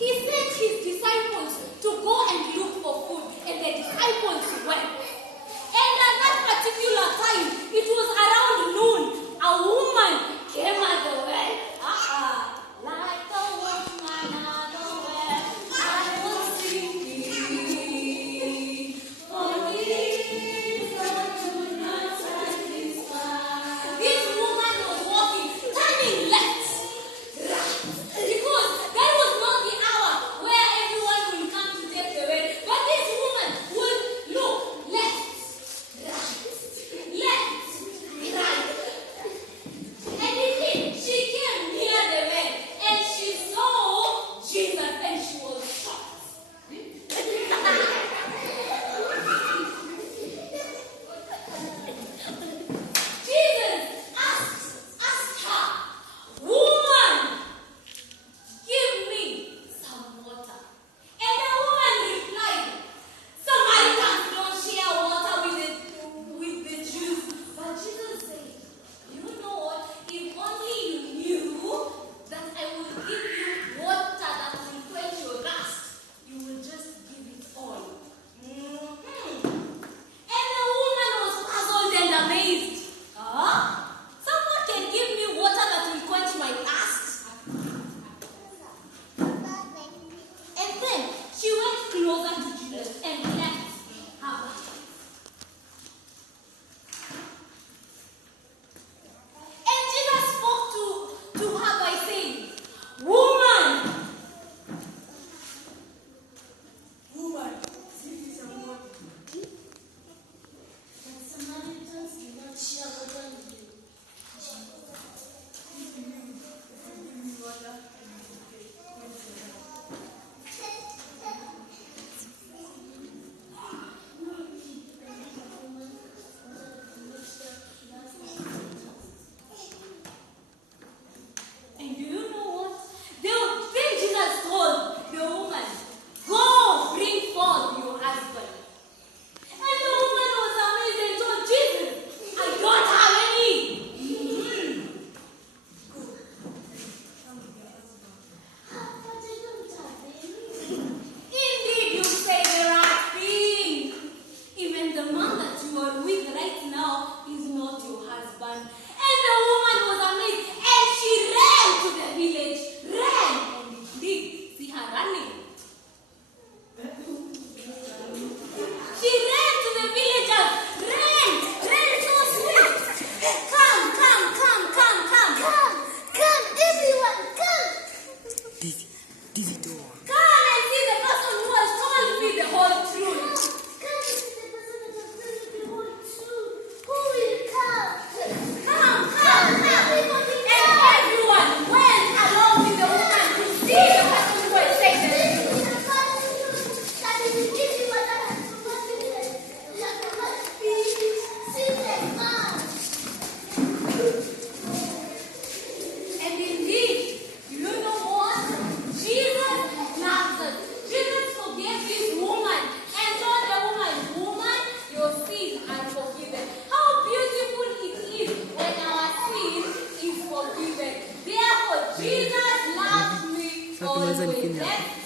He sent his disciples to go and look for food, and the disciples went. And at that particular time, it was around noon, a woman came at the well. Like a woman at the well, I was singing. For this God could not satisfy. This woman was walking, turning left, right, because that was not the hour where everyone will come to take the well. But this woman would look left, right. And she came near the well and she saw Jesus and she was shocked. Jesus asked her, "Woman, give me some water." And the woman replied, "Samaritans don't share water with the Jews." But Jesus said, "You know what? If only you knew that I will give you water that will quench your thirst, you will just give it all." And the woman was puzzled and amazed. Someone can give me water that will quench my thirst? And then she went closer to Jesus and left her bucket. And Jesus spoke to her by saying, "Woman, give me some water." But Samaritans did not share water with you. Give me water. And do you know what? Then Jesus told the woman, "Go, bring forth your husband." And the woman was amazed and told Jesus, "I don't have any." But I don't have any. Indeed, you say the right thing. Even the man that you are with right now is not your husband. And the woman was amazed and she ran to the village. Ran! And indeed, see her running. She ran to the villagers. Ran so swift. Come, everyone, come. Come and see the person who has told me the whole truth. Come and see the person that has told me the whole truth. Who will come? Come, everybody. And everyone went along with the woman to see the person who had said the truth. And indeed, you know what? Jesus loved us. Jesus forgave this woman and told the woman, "Woman, your sins are forgiven." How beautiful it is when our sin is forgiven. Therefore, Jesus loves me always.